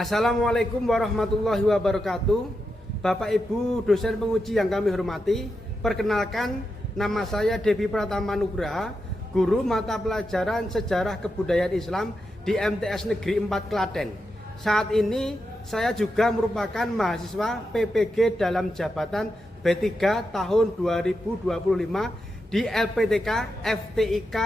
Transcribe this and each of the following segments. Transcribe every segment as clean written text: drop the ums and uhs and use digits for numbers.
Assalamualaikum warahmatullahi wabarakatuh. Bapak Ibu dosen penguji yang kami hormati, perkenalkan nama saya Devi Pratama Nugraha, guru mata pelajaran Sejarah Kebudayaan Islam di MTS Negeri 4 Klaten. Saat ini saya juga merupakan mahasiswa PPG dalam jabatan B3 tahun 2025 di LPTK FTIK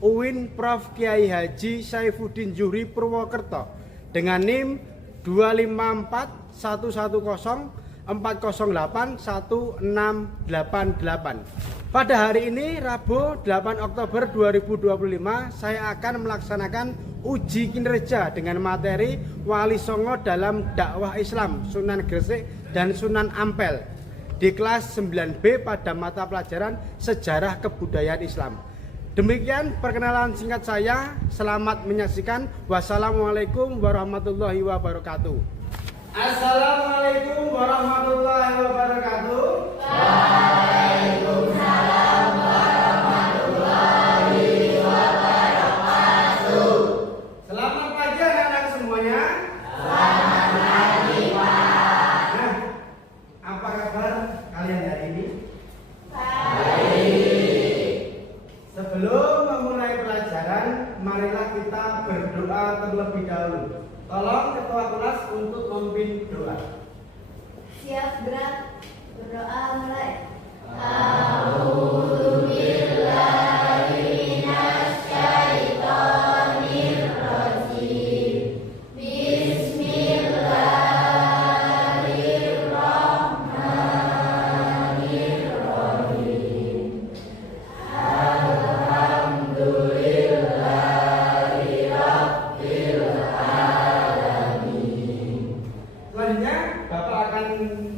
UIN Prof Kiai Haji Saifuddin Zuhri Purwokerto dengan NIM 2541104081688. Pada hari ini Rabu 8 Oktober 2025 saya akan melaksanakan uji kinerja dengan materi Wali Songo dalam dakwah Islam Sunan Gresik dan Sunan Ampel di kelas 9B pada mata pelajaran Sejarah Kebudayaan Islam. Demikian perkenalan singkat saya. Selamat menyaksikan. Wassalamualaikum warahmatullahi wabarakatuh. Assalamualaikum warahmatullahi wabarakatuh. Waalaikumsalam warahmatullahi wabarakatuh. Selamat pagi anak-anak semuanya. Selamat pagi, Pak. Nah, apa kabar kalian hari ini? Sebelum memulai pelajaran, marilah kita berdoa terlebih dahulu. Tolong ketua kelas untuk memimpin doa. Siap gerak, berdoa mulai. Selanjutnya, Bapak akan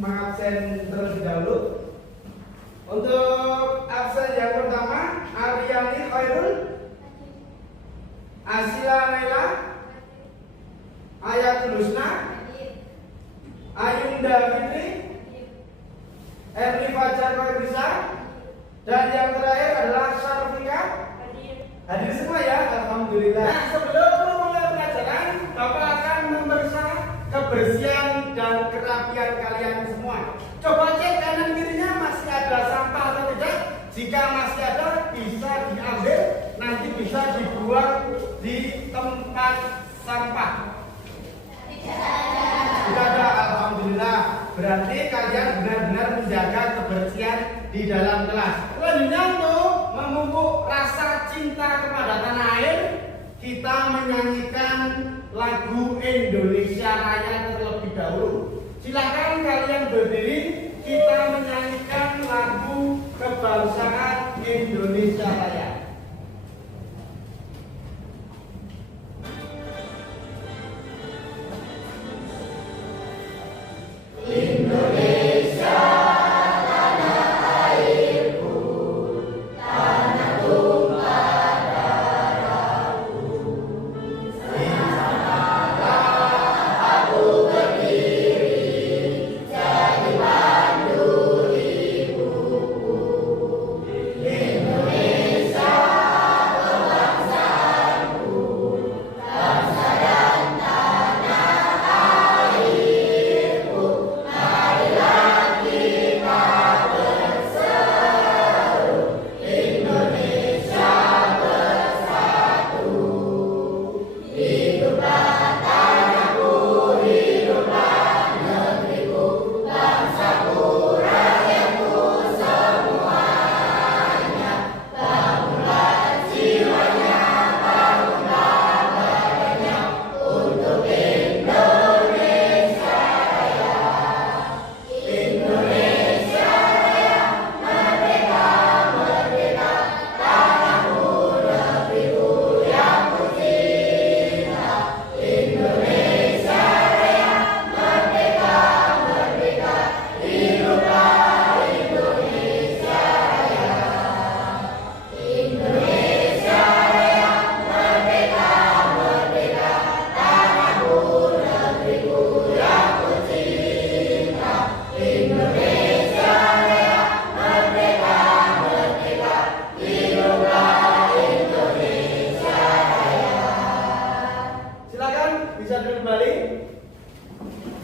mengabsen terlebih dahulu. Untuk absen yang pertama, Aryani Khairul, Asila Naila, Ayatul Husna, Ayunda Fitri, Erni Fajar Koirisa, dan yang terakhir adalah Syarfika. Hadir semua ya, alhamdulillah. Nah, sebelum memulai pelajaran, Bapak akan memeriksa kebersihan dan kerapian kalian semua. Coba cek kanan kirinya masih ada sampah atau tidak. Jika masih ada, bisa diambil, nanti bisa dibuang di tempat sampah. Tidak ada, alhamdulillah. Berarti kalian benar-benar menjaga kebersihan di dalam kelas. Selanjutnya untuk memupuk rasa cinta kepada tanah air, kita menyanyikan lagu Indonesia Raya terlebih dahulu. Silakan kalian berdiri, kita menyanyikan lagu kebangsaan Indonesia Raya.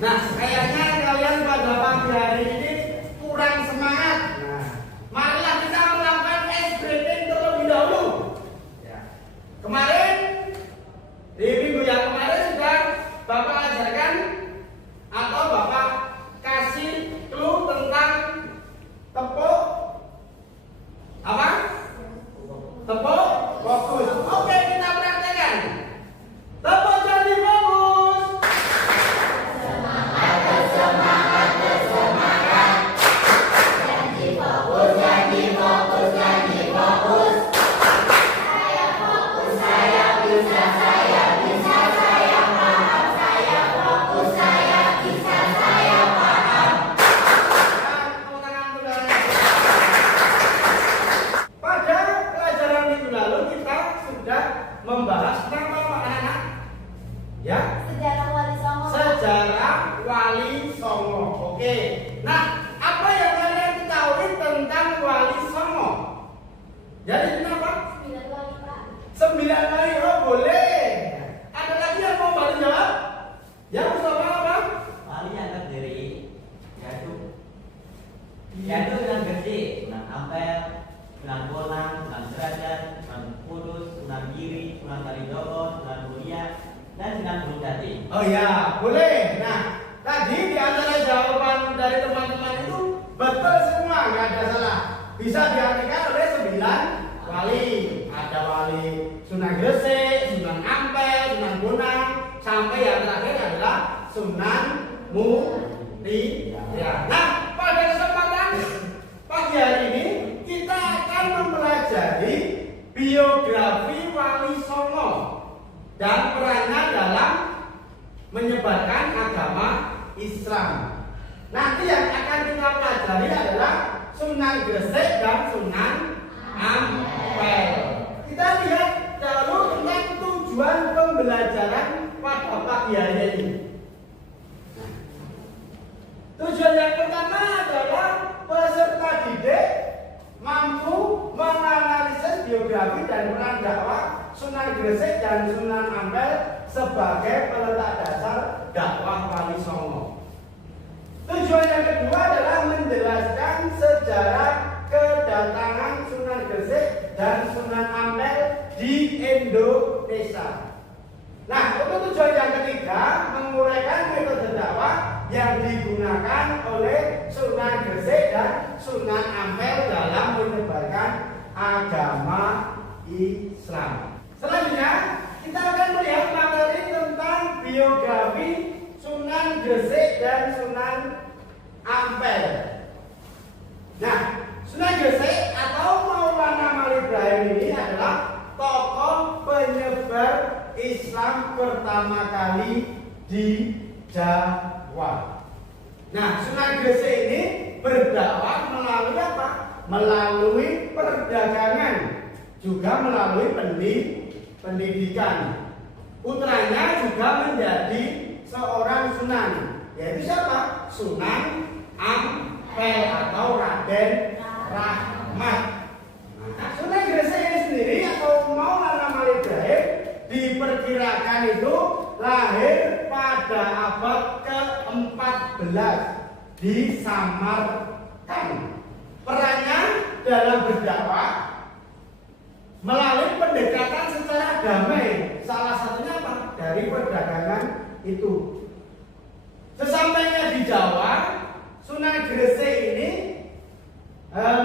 Nah, kayaknya kalian pada pagi hari ini kurang semangat. Nah, marilah kita melakukan ice breaking terlebih dahulu. Ya. Kemarin di minggu yang kemarin sudah Bapak ajarkan atau Bapak kasih clue tentang tepuk apa? Tepuk fokus. Oke, kita praktekkan. Tepuk jadi fokus. Janji fokus, janji fokus, janji fokus. Saya fokus, saya bisa, saya bisa, saya paham. Saya fokus, saya bisa, saya paham. Tepuk tangan saudara. Pada pelajaran minggu lalu kita sudah membahas tentang apa anak-anak? Ya, Sejarah Wali Songo. sejarah Wali Songo. Oke. Nah, apa yang kalian ketahui tentang Wali Songo? Jadi kenapa? 9 wali, Pak. 9 kali. Oh, boleh. Ada lagi yang mau balik jawab? Ya, Mustafa apa? Wali yang terdiri yaitu Sunan Gresik, Sunan Ampel, Sunan Bonang, Sunan Derajat, Sunan Kudus, Sunan Giri, Sunan Kalijogo, Sunan Muria, dan Sunan Gunung Jati. Oh ya, boleh. Nah, tadi di antara jawaban dari teman-teman itu betul semua, nggak ada salah. Bisa diartikan oleh 9 wali. Ada wali Sunan Gresik, Sunan Ampel, Sunan Bonang, sampai yang terakhir adalah Sunan Muria. Nah, pada kesempatan pagi hari ini kita akan mempelajari biografi Wali Songo dan perannya dalam menyebarkan agama Islam. Nanti yang akan kita pelajari adalah Sunan Gresik dan Sunan Ampel. Kita lihat dahulu tentang tujuan pembelajaran pada pagi hari ini. Tujuan yang pertama adalah peserta didik mampu menganalisis biografi dan peran dakwah Sunan Gresik dan Sunan Ampel sebagai peletak dasar dakwah Wali Songo. Tujuan yang kedua adalah menjelaskan sejarah kedatangan Sunan Gresik dan Sunan Ampel di Indonesia. Nah, untuk tujuan yang ketiga, menguraikan metode dakwah yang digunakan oleh Sunan Gresik dan Sunan Ampel dalam menyebarkan agama Islam. Selanjutnya, kita akan melihat materi tentang biografi Sunan Gresik dan Sunan Ampel. Nah, Sunan Gresik atau Maulana Malik Ibrahim ini adalah tokoh penyebar Islam pertama kali di Jawa. Nah, Sunan Gresik ini berdakwah melalui apa? Melalui perdagangan, juga melalui pendidikan. Putranya juga menjadi seorang sunan, yaitu siapa? Sunan Ampel atau Raden Rahmat. Nah, Sunan Gresik ini sendiri atau Maulana Malik Ibrahim diperkirakan itu lahir pada abad ke-14 di Samarkand. Perannya dalam berdakwah melalui pendekatan secara damai, salah satunya apa? Dari perdagangan itu. Sesampainya di Jawa, Sunan Gresik ini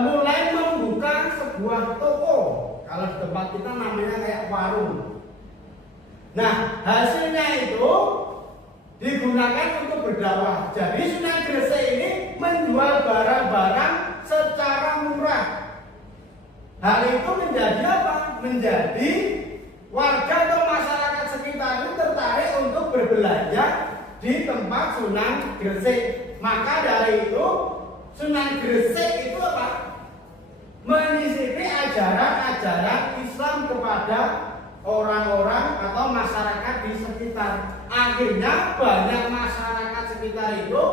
mulai membuka sebuah toko. Kalau di tempat kita namanya kayak warung. Nah, hasilnya itu digunakan untuk berdakwah. Jadi Sunan Gresik ini menjual barang-barang secara murah. Hal itu menjadi apa? Menjadi warga atau masyarakat sekitar itu tertarik untuk berbelanja di tempat Sunan Gresik. Maka dari itu Sunan Gresik itu apa? Menyisipi ajaran-ajaran Islam kepada orang-orang atau masyarakat di sekitar. Akhirnya banyak masyarakat sekitar itu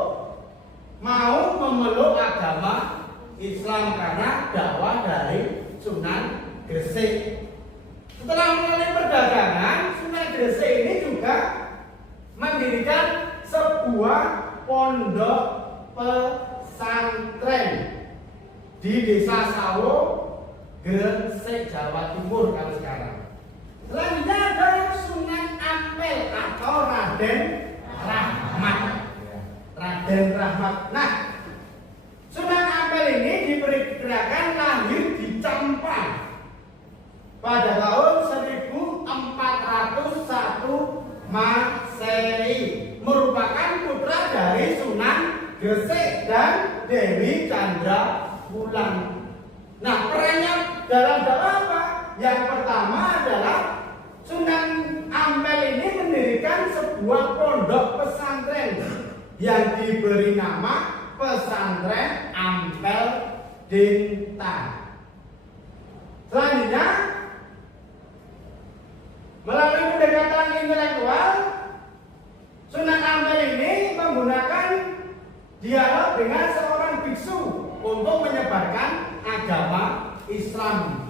mau memeluk agama Islam karena dakwah dari Sunan Gresik. Setelah mulai perdagangan, Sunan Gresik ini juga mendirikan sebuah sebuah pondok pesantren di Desa Sawo, Gresik, Jawa Timur kalau sekarang. Selanjutnya ada Sunan Ampel atau Raden Rahmat. Raden Rahmat. Nah, Sunan Ampel ini diperkirakan lahir di Campak pada tahun 1401 Masehi, merupakan putra dari Sunan Gresik dan Dewi Chandrawulan. Nah, perannya dalam dakwah apa? Yang pertama adalah Sunan Ampel ini mendirikan sebuah pondok pesantren yang diberi nama Pesantren Ampel Dinta. Selanjutnya, melalui pendekatan intelektual, Sunan Ampel ini menggunakan dialog dengan seorang biksu untuk menyebarkan agama Islam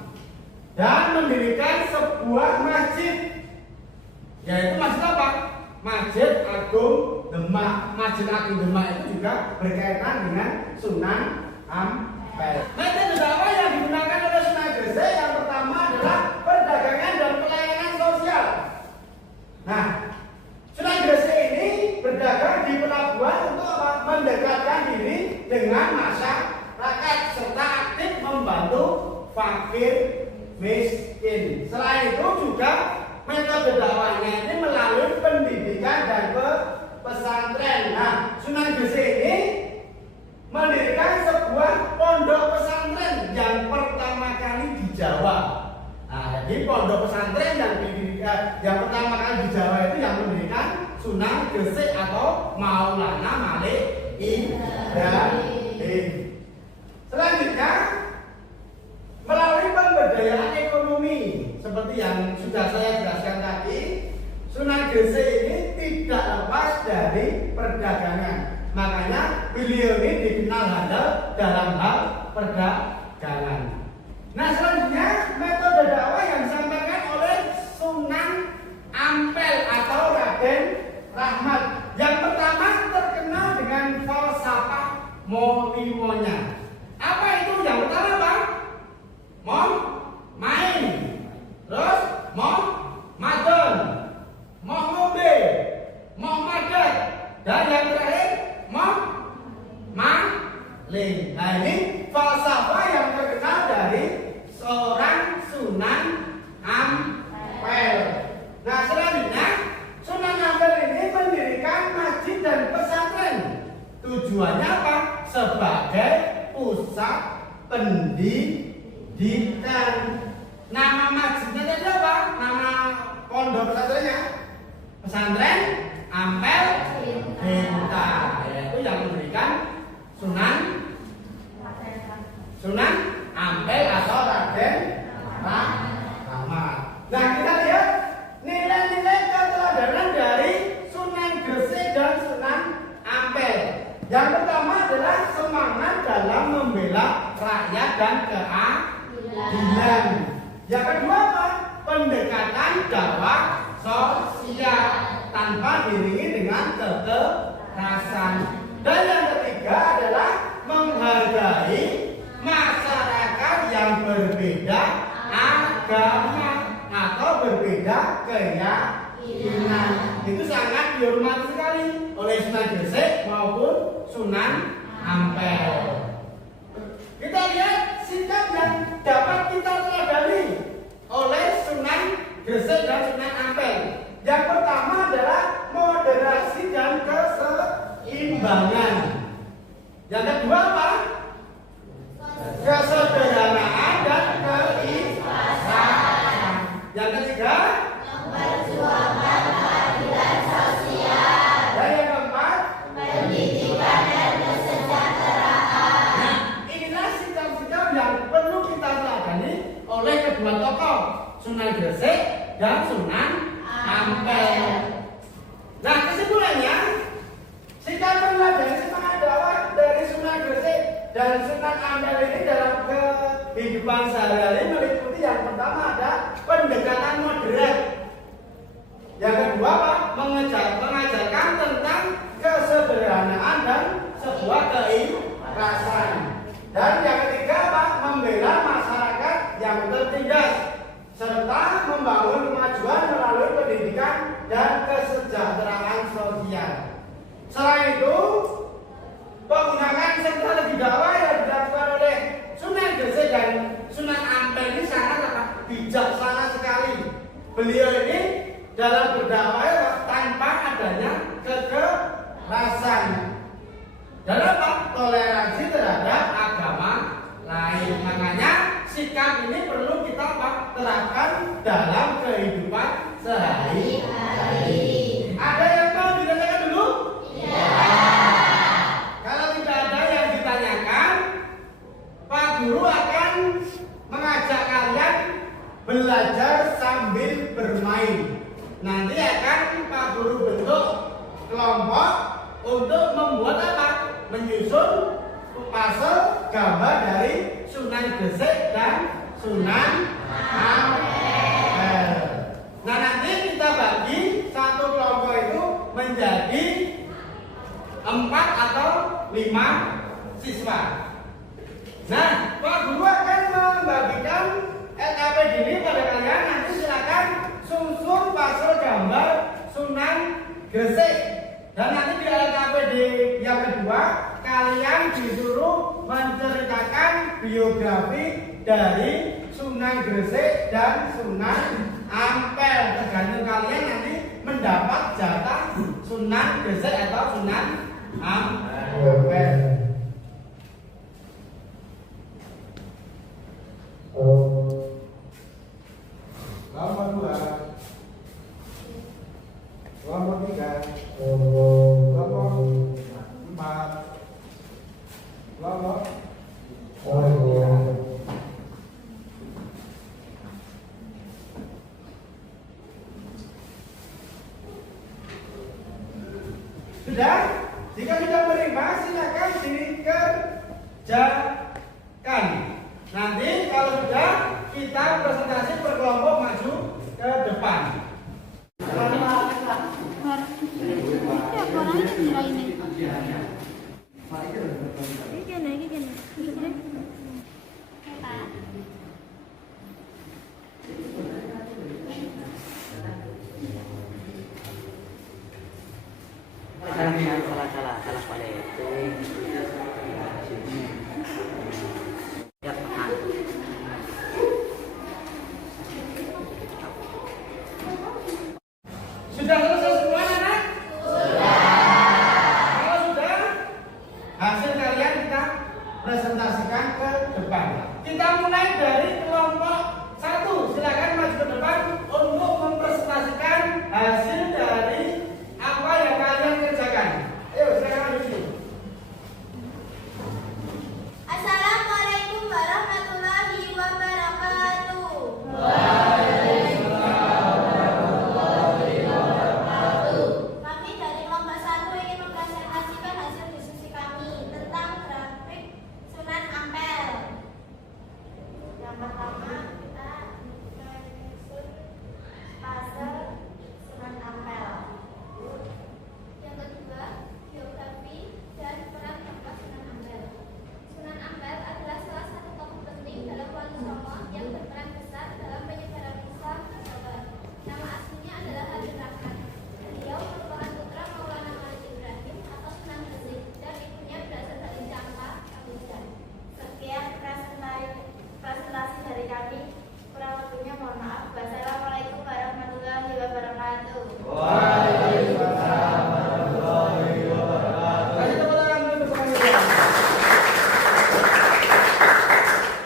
dan mendirikan sebuah masjid, yaitu masjid apa? Masjid Agung Demak. Masjid Agung Demak itu juga berkaitan dengan Sunan Ampel. Metode dakwah yang digunakan oleh Sunan Gresik yang pertama adalah perdagangan dan pelayanan sosial. Nah, Sunan Gresik ini berdagang di pelabuhan untuk apa? Mendekatkan diri dengan masyarakat serta aktif membantu fakir miskin. Selain itu juga metode dakwahnya ini melalui pendidikan dan pesantren. Nah, Sunan Gresik ini mendirikan sebuah pondok pesantren yang pertama kali di Jawa. Nah, jadi pondok pesantren yang pertama kali di Jawa itu yang mendirikan Sunan Gresik atau Maulana Malik Ibrahim. Selanjutnya, melalui pemberdayaan ekonomi seperti yang sudah saya jelaskan tadi, Sunan Gresik ini tidak lepas dari perdagangan. Makanya beliau ini dikenal handal dalam hal perdagangan. Nah, selanjutnya metode dakwah yang disampaikan oleh Sunan Ampel atau Raden Rahmat. Yang pertama terkenal dengan falsafah molimonya. Apa itu yang pertama, Bang? Mom main, terus mom madon, mom ngombe, mom madat, dan yang terakhir mom maling. Nah, ini falsafah yang terkenal dari seorang Sunan Ampel. Nah, selanjutnya Sunan Ampel ini mendirikan masjid dan pesantren. Tujuannya apa? Sebagai pusat pendidikan. Nama masjidnya tadi apa? Nama pondok pesantrennya? Pesantren Ampel Dinta. Yaitu yang mendirikan Sunan Ampel atau Raden Rahmat. Nah, kita lihat nilai-nilai keteladanan dari Sunan Gresik dan Sunan Ampel. Yang pertama adalah semangat dalam membela rakyat dan keadilan. Yang kedua apa? Pendekatan dakwah sosial tanpa diiringi dengan kekerasan. Dan yang ketiga adalah menghargai masyarakat yang berbeda agama atau berbeda keyakinan. Itu sangat dihormati sekali oleh Sunan Gresik maupun Sunan Ampel. Kita lihat sikap yang dapat kita teladani oleh Sunan Gresik dan Sunan Ampel. Yang pertama adalah moderasi dan keseimbangan. Yang kedua apa? Kesederhanaan dan keikhlasan. Yang ketiga, memperjuangkan keadilan sosial. dan yang keempat, Pendidikan dan kesejahteraan. nah, inilah sikap-sikap yang perlu kita teladani oleh kedua tokoh, Sunan Gresik dan Sunan Ampel. Nah, kesimpulannya, sikap meneladani semangat dakwah dari Sunan Gresik dan Sunan Ampel ini dalam kehidupan sehari-hari meliputi yang pertama ada pendekatan moderat. Yang kedua apa? Mengajarkan tentang kesederhanaan Selain itu, penggunaan serta lebih dakwah yang dilakukan oleh Sunan Gresik dan Sunan Ampel ini sangat bijaksana sekali. Beliau ini dalam berdakwah tanpa adanya kekerasan, dalam toleransi terhadap agama lain. Makanya sikap ini perlu kita terapkan dalam kehidupan sehari-hari. Ada yang mau ditanyakan dulu? Iya. Kalau tidak ada yang ditanyakan, Pak Guru akan mengajak kalian belajar sambil bermain. Nanti akan Pak Guru bentuk kelompok untuk membuat apa? Menyusun puzzle gambar dari Sunan Gresik dan Sunan Ampel. Nah, nanti kita bagi satu kelompok itu menjadi 4 atau 5 siswa. Nah, Pak Guru akan membagikan LKPD ini pada kalian. Nanti silakan susun puzzle gambar Sunan Gresik. Dan nanti di LKPD yang kedua, kalian disuruh menceritakan biografi dari Sunan Gresik dan Sunan Ampel. Tergantung kalian nanti mendapat jatah Sunan Gresik atau Sunan Ampel. Kelompok 2, kelompok 3, kelompok 4, kelompok 3. Sudah? Jika sudah menerima, silakan dikerjakan. Nanti kalau sudah, kita presentasi per kelompok maju ke depan. Salah pada itu. Ya, tahan. Sudah selesai semuanya, Nak? Sudah. Kalau sudah, hasil kalian kita presentasikan ke depan. Kita mulai dari kelompok 1. Silakan maju ke depan untuk mempresentasikan hasil dari apa yang kalian kerjakan. Ayo, silakan maju sini. Assalamualaikum warahmatullahi wabarakatuh. Kami dari kelompok 1 ingin mempresentasikan hasil diskusi kami tentang grafik Sunan Ampel. Yang pertama, kita menyusun puzzle Sunan Ampel. Yang kedua, biografi dan peran tokoh Sunan Ampel. Sunan Ampel adalah salah satu tokoh penting dalam Wali Songo yang berperan besar dalam penyebaran Islam ke Jawa. Nama aslinya adalah Habib Rahman. Beliau merupakan putra Maulana Malik Ibrahim atau Sunan Gresik dan ibunya berasal dari Cangka, Kamboja. Sekian presentasi dari kami. Kurang lebihnya mohon maaf. Wassalamualaikum warahmatullahi wabarakatuh. Waalaikumsalam warahmatullahi wabarakatuh. Kasih tepuk tangan dulu untuk panitia.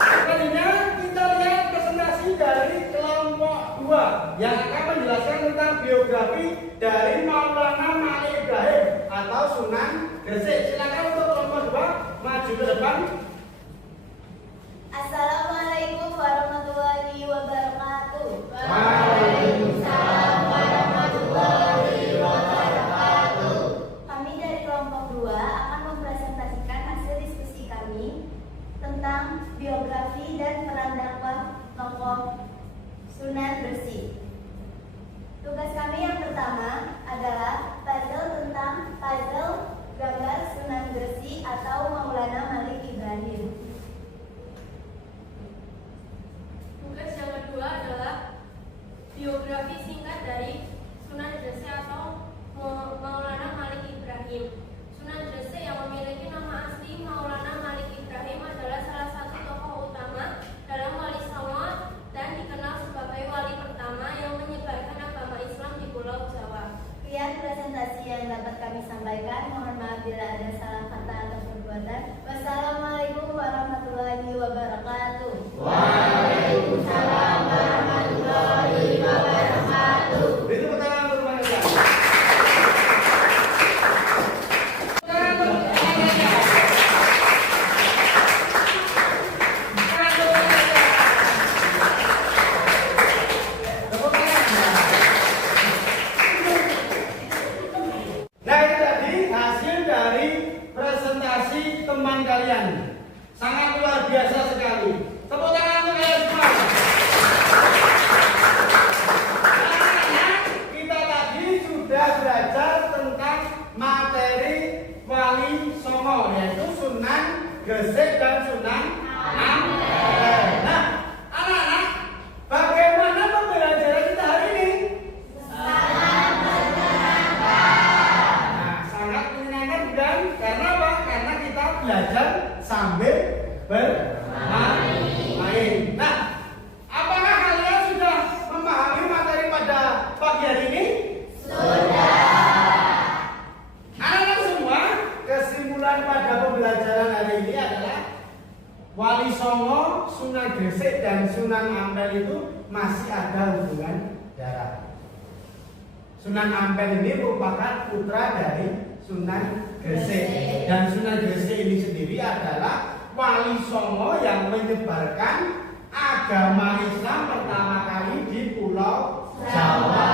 Selanjutnya kita lihat presentasi dari kelompok 2 yang akan menjelaskan tentang biografi dari Maulana Malik Ibrahim atau Sunan Gresik. Silakan untuk kelompok 2 maju ke depan. Assalamualaikum warahmatullahi wabarakatuh. Waalaikumsalam warahmatullahi wabarakatuh. Kami dari kelompok 2 akan mempresentasikan hasil diskusi kami tentang biografi dan peran dakwah tokoh Sunan Gresik. Tugas kami yang pertama adalah puzzle tentang puzzle gambar Sunan Gresik. sampaikan. Mohon maaf bila ada salah kata atau perbuatan. Wassalamualaikum warahmatullahi wabarakatuh. Waalaikumsalam warahmatullahi wabarakatuh. Itu pertanyaan untuk mereka. Nah, itu tadi hasil dari presentasi teman kalian. Sangat luar biasa sekali. Tepuk tangan untuk kalian semua. Anak-anak, kita tadi sudah belajar tentang materi Wali Songo, yaitu Sunan Gresik dan Sunan Ampel. Nah, anak-anak, bagaimana pembelajaran kita hari ini? Sangat menyenangkan bukan? Karena apa? Karena kita belajar sambil bermain. Nah, apakah kalian sudah memahami materi pada pagi hari ini? Anak-anak semua, kesimpulan pada pembelajaran hari ini adalah Wali Songo, Sunan Gresik dan Sunan Ampel itu masih ada hubungan darah. Sunan Ampel ini merupakan putra dari Sunan Gresik, dan Sunan Gresik ini sendiri adalah Wali Songo yang menyebarkan agama Islam pertama kali di Pulau Jawa.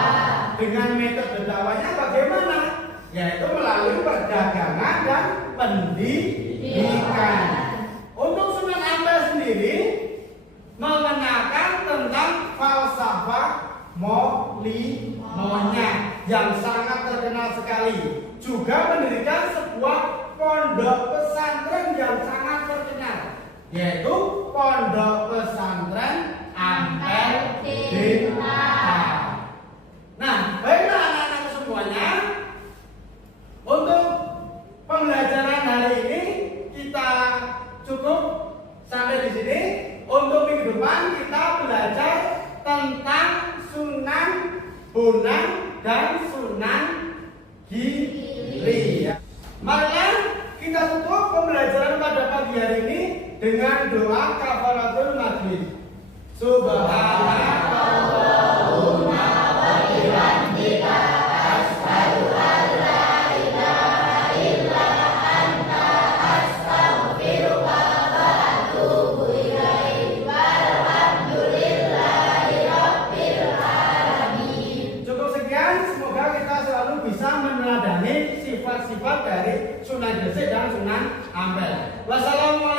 Dengan metode dakwahnya bagaimana? Yaitu melalui perdagangan dan pendidikan. Untuk Sunan Ampel sendiri mengenakan tentang falsafah Molimonya yang sangat terkenal sekali. Juga mendirikan sebuah pondok pesantren yang sangat terkenal, yaitu Pondok Pesantren Ampel Dita. Nah, baiklah anak-anak semuanya, untuk pembelajaran hari ini kita cukup sampai di sini. Untuk minggu depan kita belajar tentang Sunan Bonang dan Sunan Giri. Marilah kita tutup pembelajaran pada pagi hari ini dengan doa kafaratul majlis. Subhanallahumma wa bihamdika asyhadu an la ilaha illa anta astaghfiruka wa atubu ilaik. Walhamdulillahi rabbil alamin. Cukup sekian, semoga kita selalu bisa meneladani sifat-sifat dari Sunan Gresik dan Sunan Ampel. Wassalamualaikum